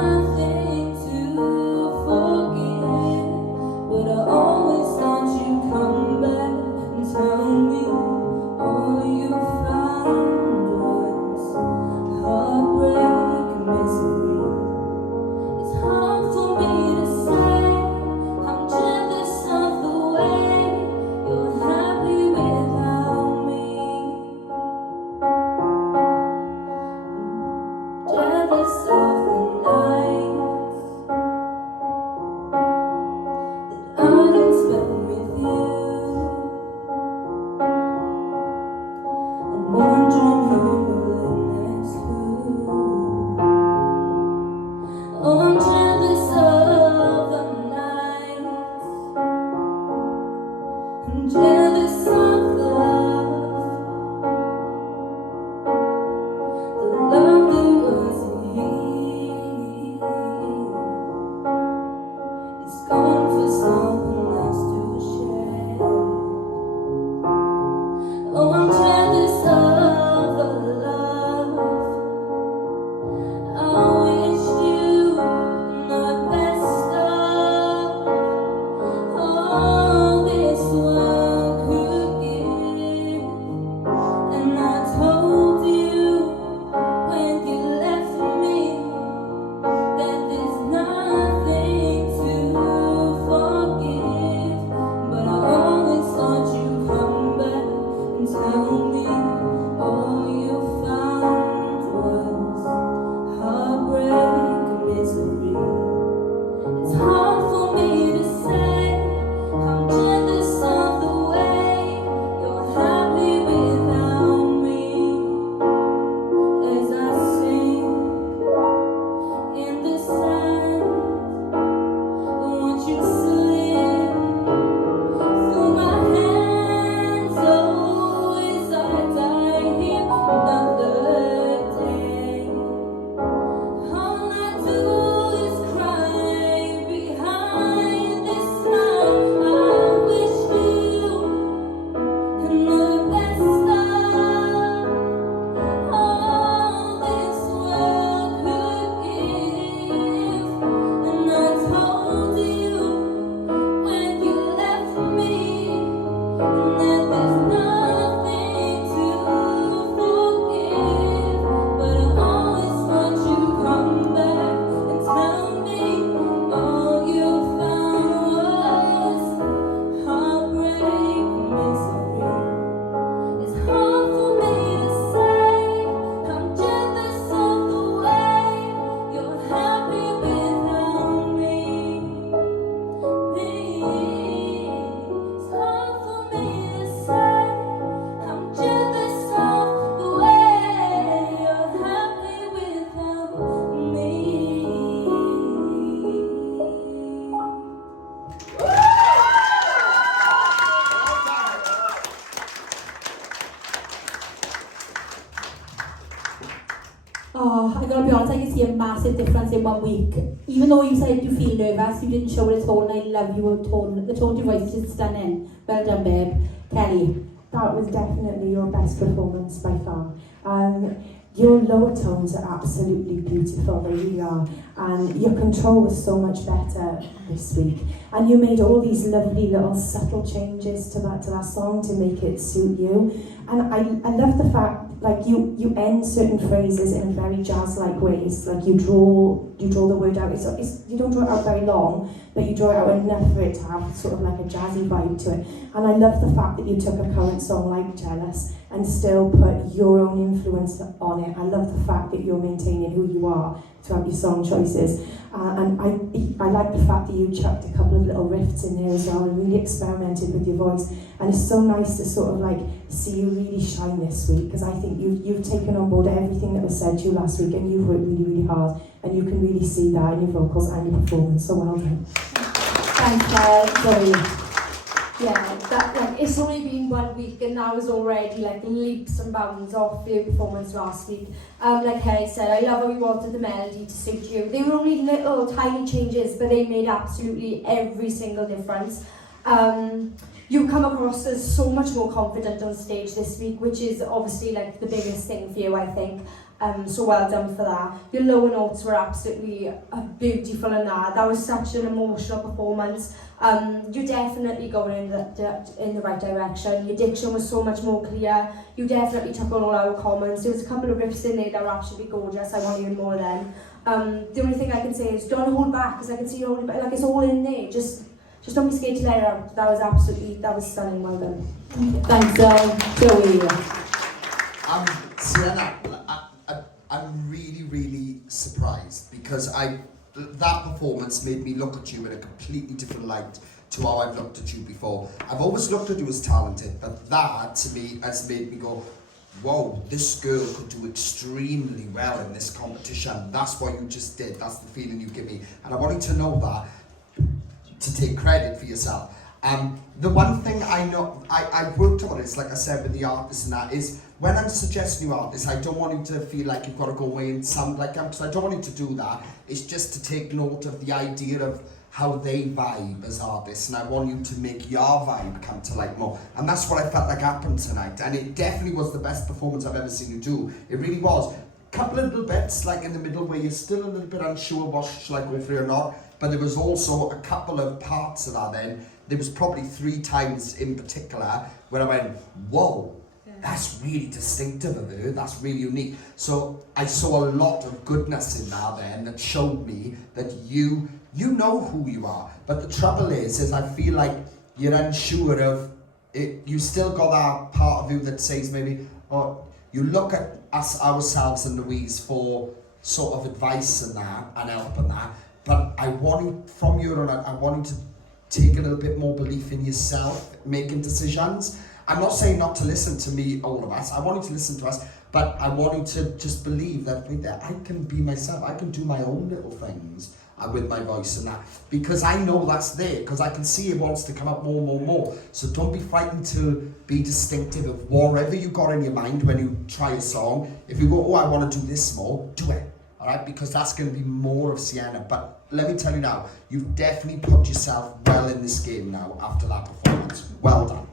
nothing to forgive, but I always thought you'd come back and tell me all you found was heartbreak and misery. It's hard for me to say I'm jealous of the way you're happy without me. Jealous of the nights that I can spend with you, and wondering who you're next to. Oh, I'm jealous of the nights. I'm jealous of the love that wasn't here. It's gone for someone else to share. Oh, I'm jealous of the love. I wish you the best of all this world could give. And I told you when you left me that there's nothing to forgive, but I always thought you'd come back and tell me all you found was heartbreak and misery. It's hard for me to say I'm jealous of the way you're happy without me. As I sing in the sand, won't you slip through my hands? Oh, as I die here another day, all I do is cry behind this smile. I wish you the best of all this world could give. And I told you when you left me that there's nothing to forgive, but I always thought you'd come back and tell me all you found was heartbreak and misery. It's hard for me to say I'm jealous of the way you're happy without me. It's hard for me to say I'm jealous of the way you're happy without me. Oh, I gotta be honest, I can see a massive difference in 1 week. Even though you said you feel nervous, you didn't show it at all, and I love your tone. The tone of your voice is stunning. Well done, babe. Kelly. That was definitely your best performance by far. Your lower tones are absolutely beautiful, they really are. And your control was so much better this week. And you made all these lovely little subtle changes to that song to make it suit you. And I love the fact, like, you end certain phrases in very jazz-like ways. Like you draw the word out. You don't draw it out very long, but you draw it out enough for it to have sort of like a jazzy vibe to it. And I love the fact that you took a current song like Jealous and still put your own influence on it. I love the fact that you're maintaining who you are throughout your song choices. And I like the fact that you chucked a couple of little riffs in there as well and really experimented with your voice. And it's so nice to sort of like see you really shine this week, because I think you've taken on board everything that was said to you last week, and you've worked really, really hard, and you can really see that in your vocals and your performance. So well done. Thanks, Claire. Sorry. Yeah, that, like, it's only been 1 week and that was already like leaps and bounds off your performance last week. Like I said, I love how you altered the melody to suit you. They were only little tiny changes, but they made absolutely every single difference. You come across as so much more confident on stage this week, which is obviously like the biggest thing for you, I think. So well done for that. Your lower notes were absolutely beautiful in that. That was such an emotional performance. You're definitely going in the right direction. Your diction was so much more clear. You definitely took on all our comments. There was a couple of riffs in there that were absolutely gorgeous. I want to hear more of them. The only thing I can say is don't hold back, because I can see you holding back. Like, it's all in there. Just don't be scared to let it out. That was stunning. Well done. Thanks, Joey. Sienna, I'm really, really surprised, because that performance made me look at you in a completely different light to how I've looked at you before. I've always looked at you as talented, but that to me has made me go, whoa, this girl could do extremely well in this competition. That's what you just did. That's the feeling you give me. And I want you to know that, to take credit for yourself. The one thing I know, I've worked on is, like I said, with the artists and that, is when I'm suggesting new artists, I don't want you to feel like you've got to go away and sound like them, because I don't want you to do that. It's just to take note of the idea of how they vibe as artists, and I want you to make your vibe come to light more. And that's what I felt like happened tonight, and it definitely was the best performance I've ever seen you do. It really was. Couple of little bits like in the middle where you're still a little bit unsure what should I go through or not, but there was also a couple of parts of that then. There was probably 3 times in particular where I went, whoa, that's really distinctive of her, that's really unique. So I saw a lot of goodness in that then that showed me that you know who you are. But the trouble is I feel like you're unsure of it. You still got that part of you that says maybe, oh, you look at us ourselves and Louise for sort of advice and that and help and that. But I want from you, I want you to take a little bit more belief in yourself, making decisions. I'm not saying not to listen to me, all of us. I want you to listen to us, but I want you to just believe that I can be myself. I can do my own little things with my voice and that, because I know that's there, because I can see it wants to come up more and more and more. So don't be frightened to be distinctive of whatever you got in your mind when you try a song. If you go, oh, I want to do this more, do it. All right, because that's going to be more of Sienna. But let me tell you now, you've definitely put yourself well in this game now after that performance. Well done.